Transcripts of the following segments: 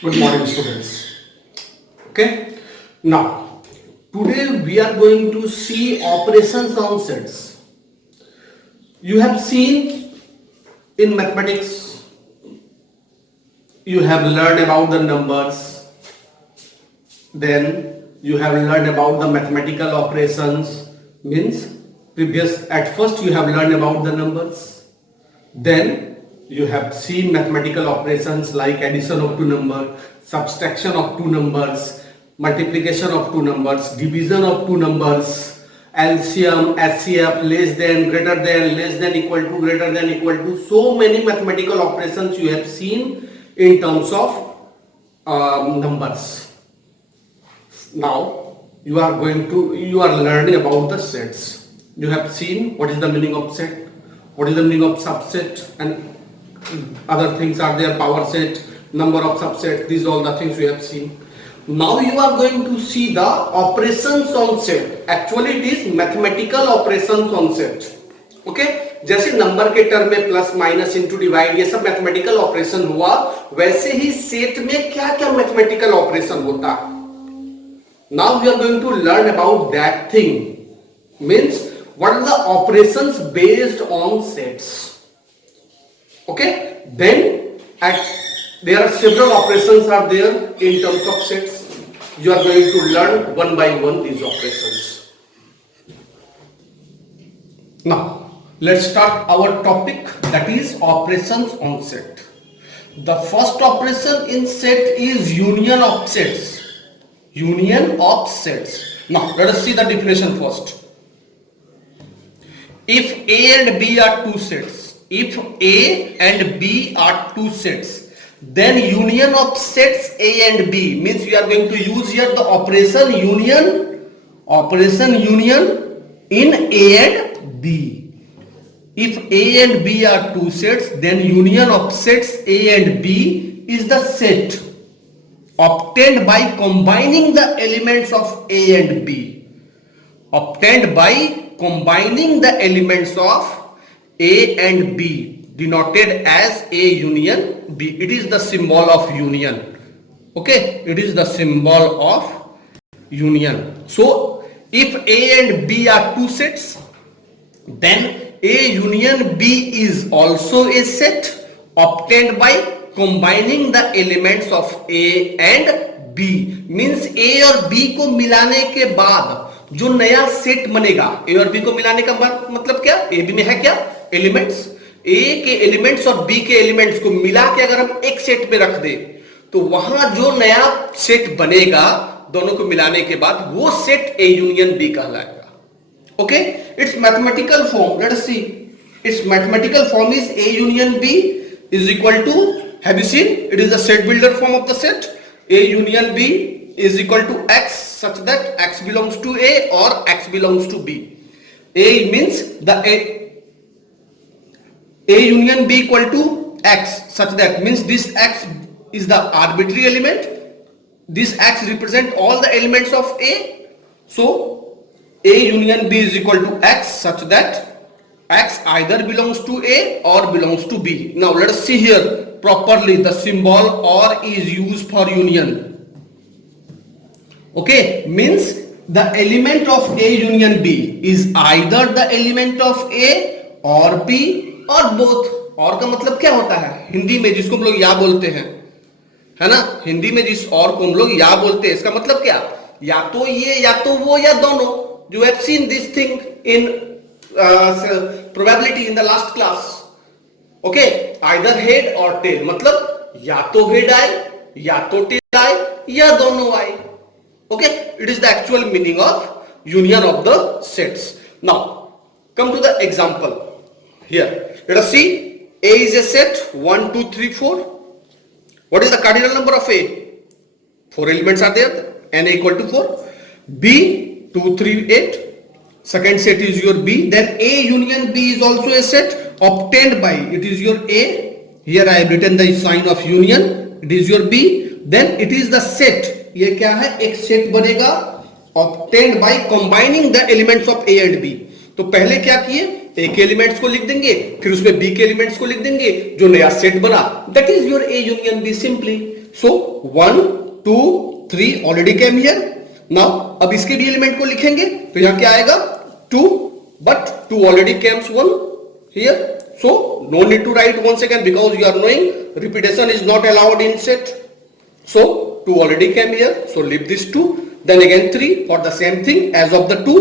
Good morning, students. Okay. Now, today we are going to see operations on sets. You have seen in mathematics, you have learned about the numbers. Then you have learned about the mathematical operations. Means at first you have learned about the numbers. Then you have seen mathematical operations like addition of two numbers, subtraction of two numbers, multiplication of two numbers, division of two numbers, LCM, HCF, less than, greater than, less than, equal to, greater than, equal to. So many mathematical operations you have seen in terms of numbers. Now you are learning about the sets. You have seen what is the meaning of set, what is the meaning of subset, and other things are there, power set, number of subsets, these all the things we have seen. Now you are going to see the operations on set. Actually it is mathematical operations on set. Okay, जैसे number के term में plus minus into divide ये सब mathematical operation हुआ, वैसे ही set में क्या क्या मैथमेटिकल ऑपरेशन होता है. Now we are going to learn about that thing. Means what are the operations based on sets. Okay, then there are several operations are there in terms of sets. You are going to learn one by one these operations. Now let's start our topic, that is operations on set. The first operation in set is union of sets. Union of sets. Now let us see the definition first. If A and B are two sets, if A and B are two sets, then union of sets A and B means we are going to use here the operation union in A and B. If A and B are two sets, then union of sets A and B is the set obtained by combining the elements of A and B. Obtained by combining the elements of A and B, denoted as A union B. It is the symbol of union. Okay, it is the symbol of union. So if A and B are two sets, then A union B is also a set obtained by combining the elements of A and B. Means A और B को मिलाने के बाद जो नया set बनेगा, A और B को मिलाने का मतलब क्या, A B में है क्या एलिमेंट्स, A के एलिमेंट्स और B के एलिमेंट्स को मिला के अगर हम एक सेट में रख दे तो वहां जो नया सेट बनेगा दोनों को मिलाने के बाद वो सेट A union B कहलाएगा. Okay, its mathematical form, let us see. Its mathematical form is A union B is equal to, have you seen, it is the set builder form of the set. A union B is equal to X such that X belongs to A or X belongs to B. A means the A union B equal to X such that means this X is the arbitrary element. This X represent all the elements of A. So A union B is equal to X such that X either belongs to A or belongs to B. Now let us see here properly the symbol OR is used for union. Okay, means the element of A union B is either the element of A or B or both. और का मतलब क्या होता है हिंदी में जिसको हम लोग या बोलते हैं, है ना, हिंदी में जिस और को हम लोग या बोलते हैं इसका मतलब क्या, या तो ये या तो वो या दोनों. You have seen this thing in probability in the last class. Okay, either head or tail, मतलब या तो head आए या तो tail आए या दोनों आए. Okay, it is the actual meaning of union of the sets. Now come to the example here. Let us see. A is a set 1 2 3 4. What is the cardinal number of A? 4 elements are there, n equal to 4. B 2 3 8. Second set is your B. Then A union B is also a set obtained by, it is your A. Here I have written the sign of union. It is your B. Then it is the set. ये क्या है, एक set बनेगा obtained by combining the elements of A and B. तो पहले क्या किए, ए के एलिमेंट्स को लिख देंगे, फिर उसमें बी के एलिमेंट्स को लिख देंगे, जो नया सेट बना that is your A union B. Simply so 1 2 3 already came here. Now अब इसके भी एलिमेंट को लिखेंगे तो यहाँ क्या आएगा 2, but 2 already comes 1 here, so no need to write once again because you are knowing repetition is not allowed in set. So 2 already came here, so leave this 2, then again 3 for the same thing as of the 2,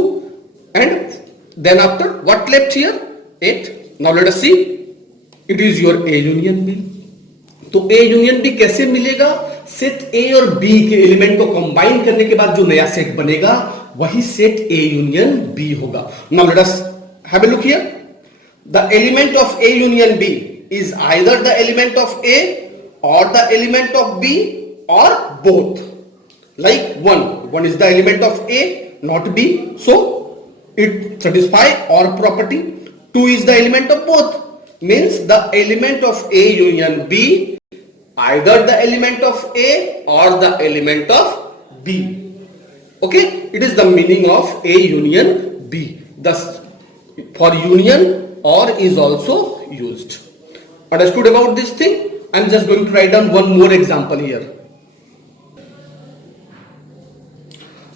and then after what left here 8. Now let us see, it is your A union B. तो A union B कैसे मिलेगा? Set A और B के element को combine करने के बाद जो नया सेट बनेगा वही सेट A यूनियन B होगा. Now let us have a look here. The element of A union B is either the element of A or the element of B or both. Like 1 is the element of A, not B, so it satisfies OR property. 2 is the element of both, means the element of A union B either the element of A or the element of B. Okay, it is the meaning of A union B. Thus for union OR is also used. Understood about this thing? I am just going to write down one more example here.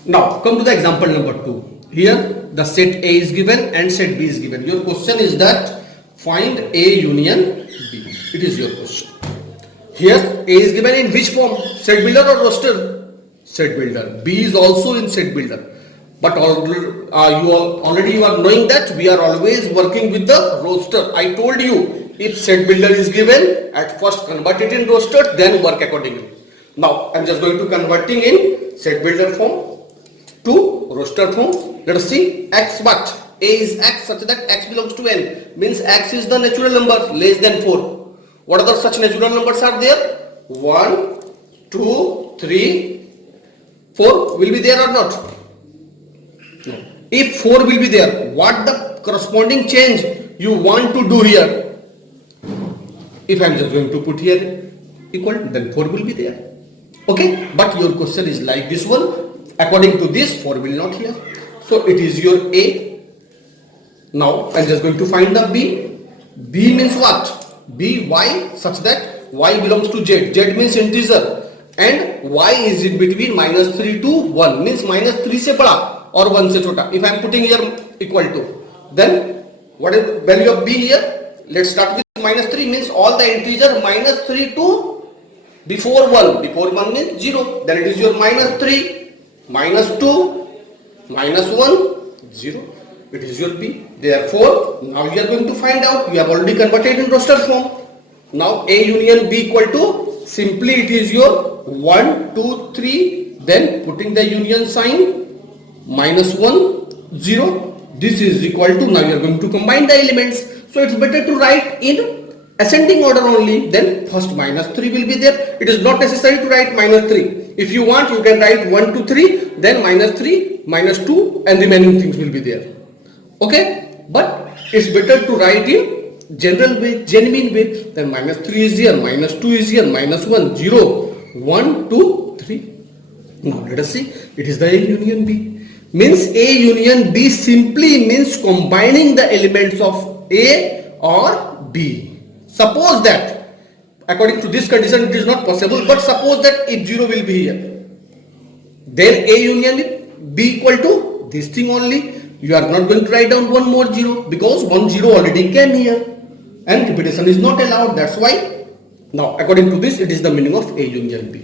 Now come to the example number 2. Here the set A is given and set B is given. Your question is that find A union B. It is your question. Here A is given in which form? Set builder or roster? Set builder. B is also in set builder. But you are knowing that we are always working with the roster. I told you, if set builder is given, at first convert it in roster, then work accordingly. Now I am just going to converting in set builder form to roster form. Let us see x what? A is x such that x belongs to n, means x is the natural number less than 4. What other such natural numbers are there? 1, 2, 3, 4 will be there or not? No. If 4 will be there, what the corresponding change you want to do here? If I am just going to put here equal, then 4 will be there. Okay, but your question is like this one. According to this, 4 will not here. So it is your A. Now I am just going to find the B. B means what? B, Y such that Y belongs to Z. Z means integer and Y is in between -3 to 1, means -3 से बड़ा और 1 से छोटा. If I am putting here equal to, then what is value of B here? Let's start with -3, means all the integer -3 to before 1. Before 1 means 0. Then it is your -3, -2, -1, 0. It is your B. Therefore, now you are going to find out. We have already converted in roster form. Now A union B equal to, simply it is your 1, 2, 3. Then putting the union sign, -1, 0. This is equal to, now you are going to combine the elements. So it's better to write in ascending order only. Then first -3 will be there. It is not necessary to write -3. If you want, you can write 1, 2, 3. Then -3, -2 and remaining things will be there. Okay, but it's better to write in general way, genuine way. Then -3 is here, -2 is here, -1, 0, 1, 2, 3. Now let us see, it is the A union B. Means A union B simply means combining the elements of A or B. Suppose that according to this condition it is not possible, but suppose that if 0 will be here, then A union B equal to this thing only. You are not going to write down one more 0 because 1 0 already came here and repetition is not allowed. That's why. Now according to this, it is the meaning of A union B.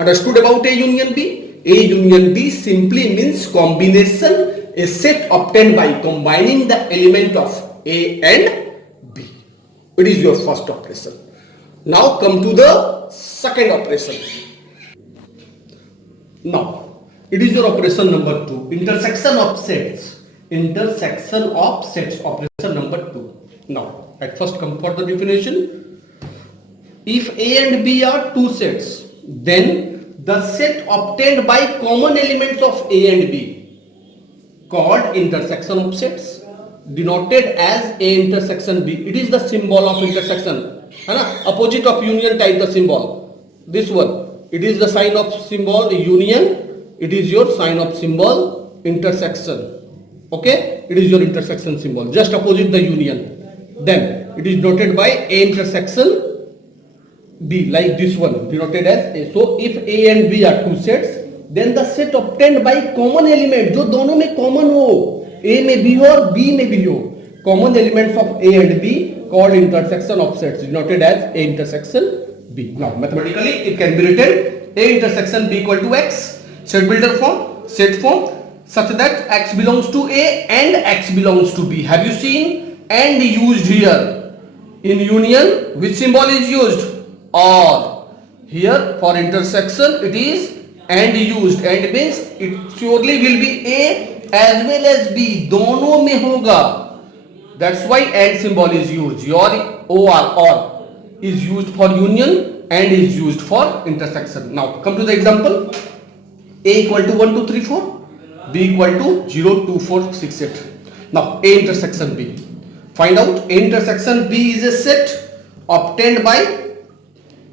Understood about A union B? A union B simply means combination, a set obtained by combining the element of A and B. It is your first operation. Now come to the second operation. Now it is your operation number 2, intersection of sets. Intersection of sets, operation number 2. Now at first come for the definition. If A and B are two sets, then the set obtained by common elements of A and B called intersection of sets, denoted as A intersection B. It is the symbol of intersection, है ना? Opposite of union type the symbol. This one, it is the sign of symbol union. It is your sign of symbol intersection. Okay, it is your intersection symbol, just opposite the union. Then it is denoted by A intersection B, like this one denoted as A. So if A and B are two sets, then the set obtained by common element, जो दोनों में common हो, A में भी हो और B में भी हो, common elements of A and B called intersection of sets, denoted as A intersection B. Now mathematically it can be written A intersection B equal to X, set builder form, set form, such that X belongs to A and X belongs to B. Have you seen and used here? In union, which symbol is used? Or. Here for intersection it is and used. And means it surely will be A as well as B, दोनों में होगा. That's why and symbol is used. Your or is used for union and is used for intersection. Now come to the example. A equal to 1 2 3 4, B equal to 0 2 4 6 8. Now A intersection B. Find out A intersection B is a set obtained by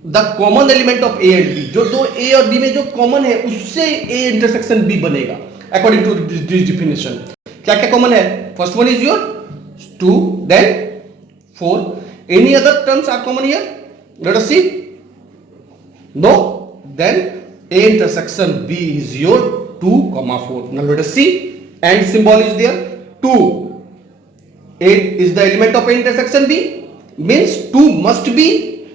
the common element of A and B. जो दो A और B में जो common है उससे A intersection B बनेगा according to this definition. क्या क्या common है? First one is your 2, then 4. Any other terms are common here? Let us see. No. Then A intersection B is your 2, 4. Now let us see. And symbol is there. 2. A is the element of A intersection B. Means 2 must be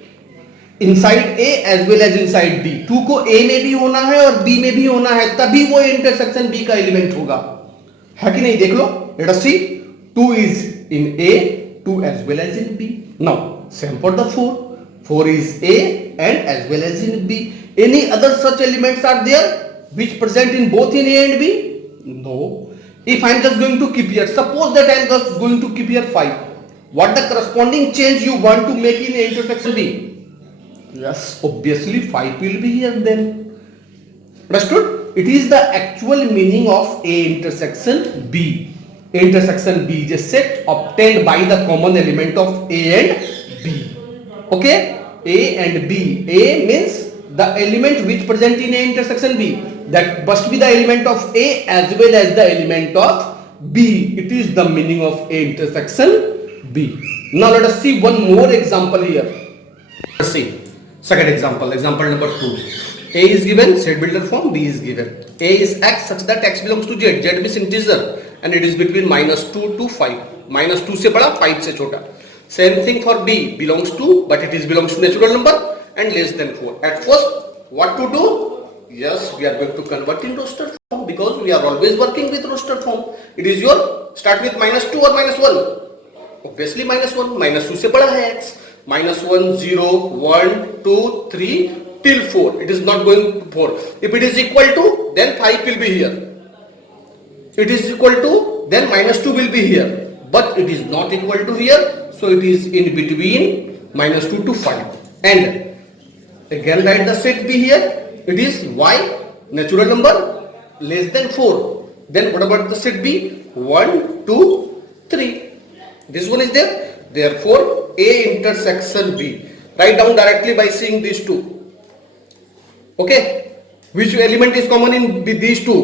inside A as well as inside B. 2 को A में भी होना है और B में भी होना है, तभी वो intersection B का element होगा. है कि नहीं? देख लो. Let us see. 2 is in A, 2 as well as in B. Now same for the 4. 4 is A and as well as in B. Any other such elements are there which present in both in A and B? No. If I am just going to keep here, suppose that I am just going to keep here 5. What the corresponding change you want to make in A intersection B? Yes, obviously 5 will be here then. Understood? It is the actual meaning of A intersection B. A intersection B is a set obtained by the common element of A and B. Okay? A and B. A means the element which present in A intersection B. That must be the element of A as well as the element of B. It is the meaning of A intersection B. Now let us see one more example here. Let's see. Second example. Example number 2. A is given, set builder form, B is given. A is X such that X belongs to Z. Z means integer and it is between -2 to 5. -2 से बड़ा, 5 से छोटा. Same thing for B, belongs to, but it is belongs to natural number and less than 4. At first, what to do? Yes, we are going to convert in roster form because we are always working with roster form. It is your, start with -2 or -1. Obviously -1, -2 से बड़ा है X. -1, 0, 1, 2, 3 till 4. It is not going to 4. If it is equal to, then 5 will be here. It is equal to, then -2 will be here. But it is not equal to here. So it is in between -2 to 5. And again write the set B here. It is Y, natural number, less than 4. Then what about the set B? 1, 2, 3. This one is there. Therefore, A intersection B. Write down directly by seeing these two. Okay. Which element is common in these two?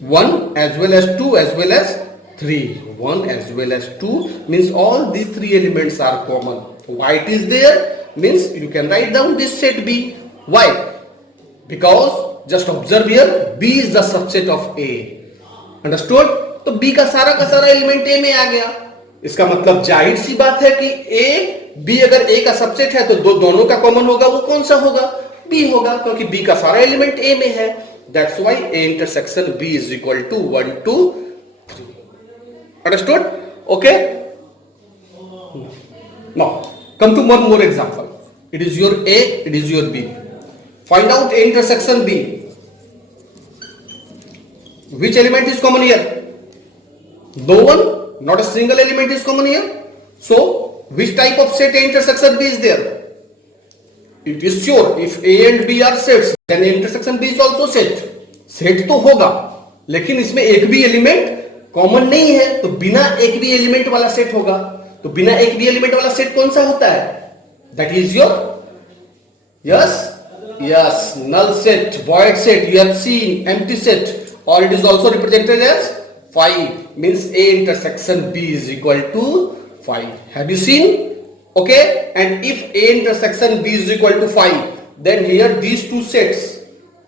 1 as well as 2 as well as 3. 1 as well as 2 means all these 3 elements are common. Why it is there? Means you can write down this set B. Why? Because just observe here, B is the subset of A. Understood? तो B का सारा element A में आ गया. इसका मतलब जाहिर सी बात है कि A, B अगर A का सबसेट है तो दोनों का कॉमन होगा, वो कौन सा होगा? B होगा, क्योंकि B का सारा एलिमेंट A में है. That's why A intersection B is equal to 1, 2, 3. Understood? Okay? Now, come to one more example. It is your A, it is your B. Find out A intersection B. Which element is common here? No one, not a single element is common here. So, which type of set A intersection B is there? It is sure, if A and B are sets, then A intersection B is also set. Set तो होगा, लेकिन इसमें एक भी element common नहीं है, तो बिना एक भी एलिमेंट वाला सेट होगा. तो बिना एक भी एलिमेंट वाला सेट कौन सा होता है? That is your, yes, null set, void set, you have seen, empty set, or it is also represented as 5, means A intersection B is equal to 5. Have you seen? Okay, and if A intersection B is equal to 5, then here these two sets,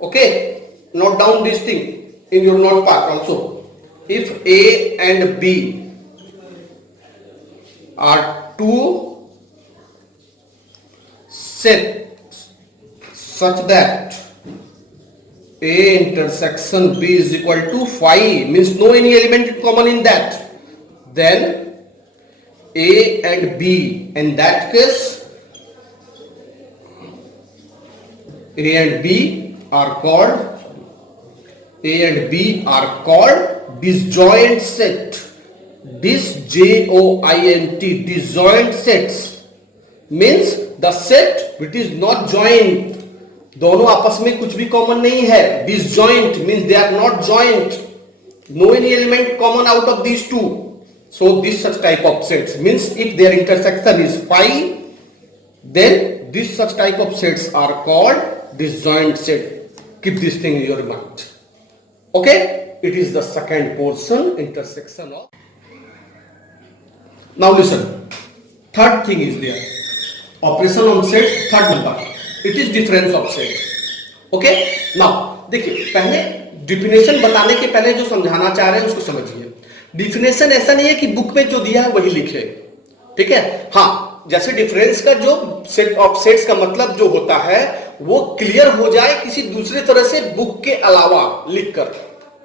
okay, note down this thing in your notepad also. If A and B are two sets such that A intersection B is equal to 5, means no any element common in that, then A and B, in that case A and B are called disjoint set. Disjoint, disjoint sets means the set which is not joint, दोनों आपस में कुछ भी common नहीं है. Disjoint means they are not joint, no any element common out of these two. So this such type of sets means if their intersection is pi, then this such type of sets are called disjoint set. Keep this thing in your mind. Okay, it is the second portion, intersection of. Now listen, third thing is there, operation on set, third number, it is difference of set. Okay, now देखिए पहले definition बताने के पहले जो समझाना चाह रहे हैं उसको समझिए. डिफिनेशन ऐसा नहीं है कि बुक में जो दिया है वही लिखे, ठीक है. हाँ, जैसे डिफरेंस का जो सेट ऑफ सेट्स का मतलब जो होता है वो क्लियर हो जाए किसी दूसरे तरह से बुक के अलावा लिखकर,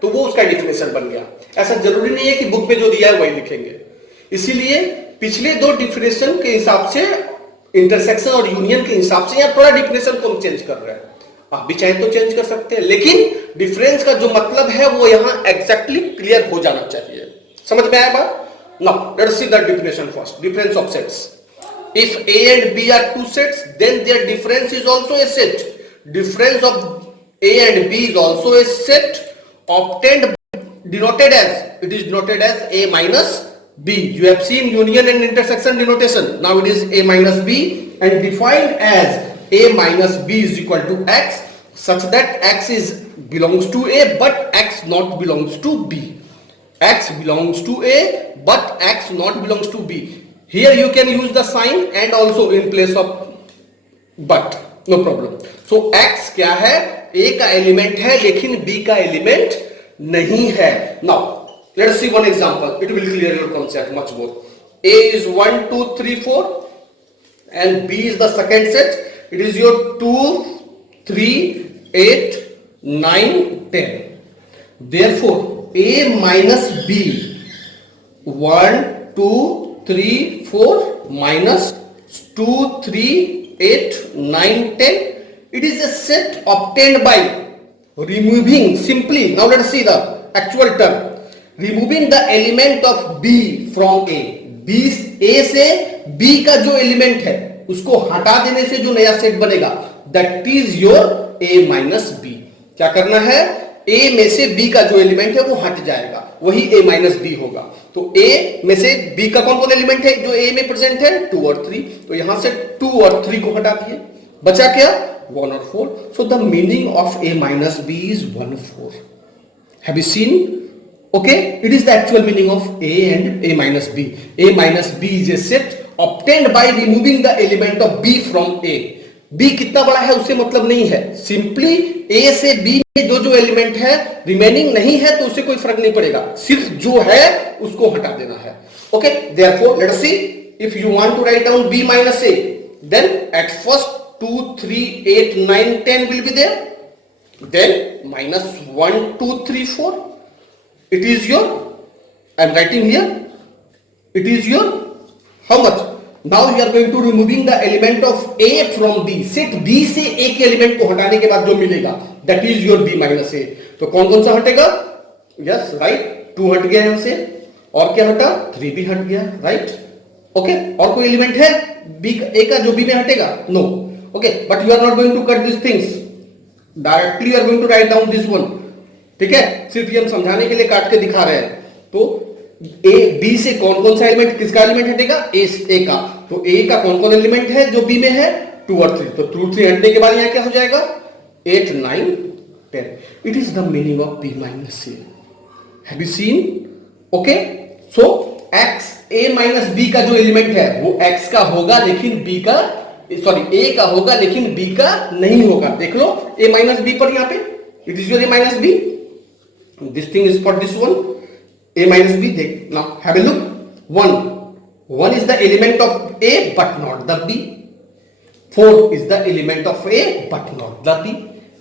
तो वो उसका डिफिनेशन बन गया. ऐसा जरूरी नहीं है कि बुक में जो दिया है वही लिखेंगे. इसीलिए पिछले दो डिफिनेशन के हिसाब से, इंटरसेक्शन और यूनियन के हिसाब से, यहाँ थोड़ा डिफिनेशन को हम चेंज कर रहे हैं. आप भी चाहे तो चेंज कर सकते हैं, लेकिन डिफरेंस का जो मतलब है वो यहाँ एग्जैक्टली क्लियर हो जाना चाहिए. समझ में आया बात? Now let's see the definition first. Difference of sets. If A and B are two sets, then their difference is also a set. Difference of A and B is also a set obtained, denoted as, it is denoted as A minus B. You have seen union and intersection denotation. Now it is A minus B and defined as A minus B is equal to X, such that X is belongs to A but X not belongs to B. X belongs to A but X not belongs to B. Here you can use the sign and also in place of but, no problem. So X क्या है? A का element है लेकिन B का element नहीं है. Now let's see one example. It will clear your concept much more. A is 1, 2, 3, 4 and B is the second set. It is your 2, 3, 8, 9, 10. Therefore A minus B, 1, 2, 3, 4 minus 2, 3, 8, 9, 10. It is a set obtained by removing simply. Now let us see the actual term. Removing the element of B from A. A से B का जो element है उसको हटा देने से जो नया सेट बनेगा, that is your A minus B. क्या करना है? A में से B का जो एलिमेंट है वो हट जाएगा, वही A माइनस B होगा. तो A में से B का कौन कौन एलिमेंट है जो A में प्रेजेंट है? 2 और 3. तो यहां से 2 और 3 को हटा दिए, बचा क्या? 1 और 4. So the meaning of A minus B is 1, 4. Have you seen? Okay, it is the actual meaning of A and A minus B. A minus B is a set obtained by removing the element of B from A. B कितना बड़ा है उससे मतलब नहीं है, simply A से B में जो जो एलिमेंट है रिमेनिंग नहीं है तो उससे कोई फर्क नहीं पड़ेगा, सिर्फ जो है उसको हटा देना है. Okay, therefore let us see, if you want to write down B minus A, then at first 2, 3, 8, 9, 10 will be there, then minus 1, 2, 3, 4. It is your, I am writing here, it is your how much? Now you are going to removing the element of A from B. Set B से A के element को हटाने के बाद जो मिलेगा that is your B minus A. तो कौन कौन सा हटेगा? Yes, right. 2 हट गया यहाँ से, और क्या हटा? 3 भी हट गया, right? Okay. और कोई एलिमेंट है B A का जो B में हटेगा? No. Okay. But you are not going to cut these things. Directly you are going to write down this one. ठीक है? सिर्फ ये हम समझाने के लिए काट के दिखा रहे हैं. तो A B से कौन कौन सा एलिमेंट, किसका एलिमेंट हटेगा? A का. तो A का कौन कौन एलिमेंट है जो B में है? 2 और 3. तो 2, 3 हटने के बाद यहाँ क्या हो जाएगा? 8, 9, 10. It is the meaning of B minus A. Have you seen? Okay. So X A minus B का जो एलिमेंट है वो x का होगा लेकिन b का, सॉरी a का होगा लेकिन b का नहीं होगा। देख लो a माइनस बी पर, यहाँ पे it is your a minus B, this thing is for this one a minus B. देख now have a look, 1 is the element of a but not the b, 4 is the element of a but not the b.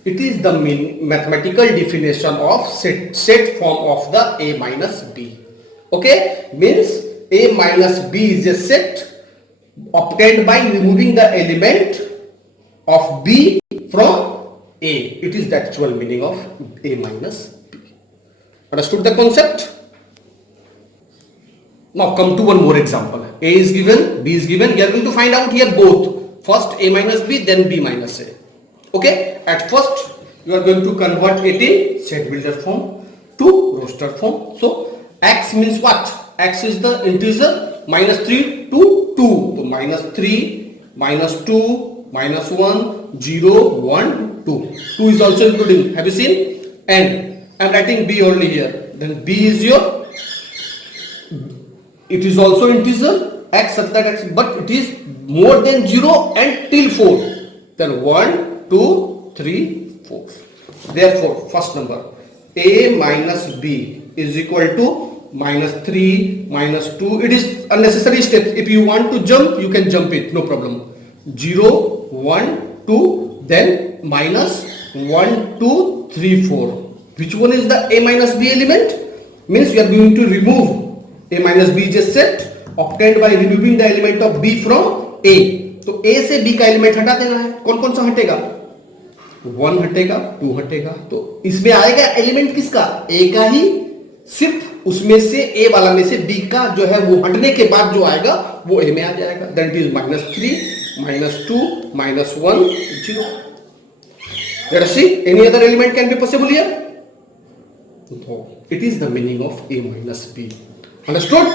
It is the mathematical definition of set form of the a minus b. Okay, means a minus b is a set obtained by removing the element of b from a. It is the actual meaning of a minus b. Understood the concept? Now come to one more example. A is given, B is given. We are going to find out here both. First A minus B, then B minus A. Okay. At first you are going to convert it in set builder form to roster form. So x means what? X is the integer minus 3 to 2. So minus 3, minus 2, minus 1, 0, 1, 2. 2 is also including. Have you seen? And I am writing B only here. Then B is your, it is also integer x such that x, but it is more than 0 and till 4. Then 1, 2, 3, 4. Therefore, first number a minus b is equal to minus 3, minus 2. It is unnecessary steps. If you want to jump, you can jump it, no problem. 0, 1, 2, then minus 1, 2, 3, 4. Which one is the a minus b element? Means we are going to remove a minus b is a set obtained by removing the element of b from a. तो a से b का element हटा देना है। कौन कौन सा हटेगा? 1 हटेगा, 2 हटेगा। तो इसमें आएगा एलिमेंट किसका? a का ही, सिर्फ उसमें से a वाला में से b का जो है वो हटने के बाद जो आएगा वो a में आ जाएगा। That is minus 3, minus 2, minus 1, 0। Late us see any other element can be possible here? No, it is the meaning of a minus b. Understood?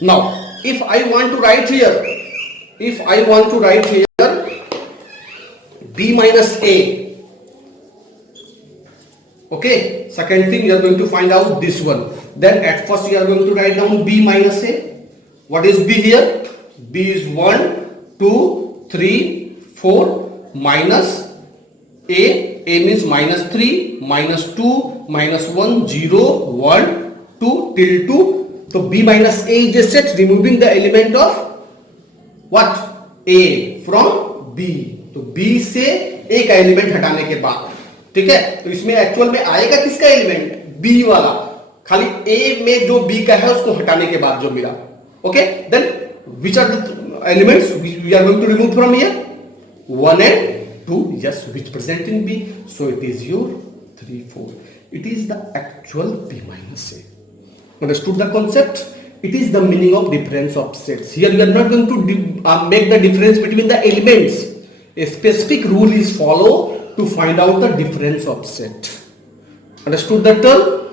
Now, if I want to write here b minus a, okay, second thing you are going to find out this one. Then at first you are going to write down b minus a. What is b here? b is 1, 2, 3, 4 minus a means minus 3, minus 2, minus 1, 0, 1, 2 till 2. So b minus a is a set removing the element of what? a from b. तो b से a का element हटाने के बाद, ठीक है, तो इसमें एक्चुअल में आएगा किसका एलिमेंट? b वाला, खाली a में जो b का है उसको हटाने के बाद जो मिला। Okay, then which are the elements we are going to remove from here? 1 and 2, yes, which present in b, so it is your 3, 4. It is the actual b minus a. Understood the concept? It is the meaning of difference of sets. Here we are not going to make the difference between the elements. A specific rule is followed to find out the difference of set. Understood that term?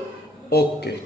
Okay.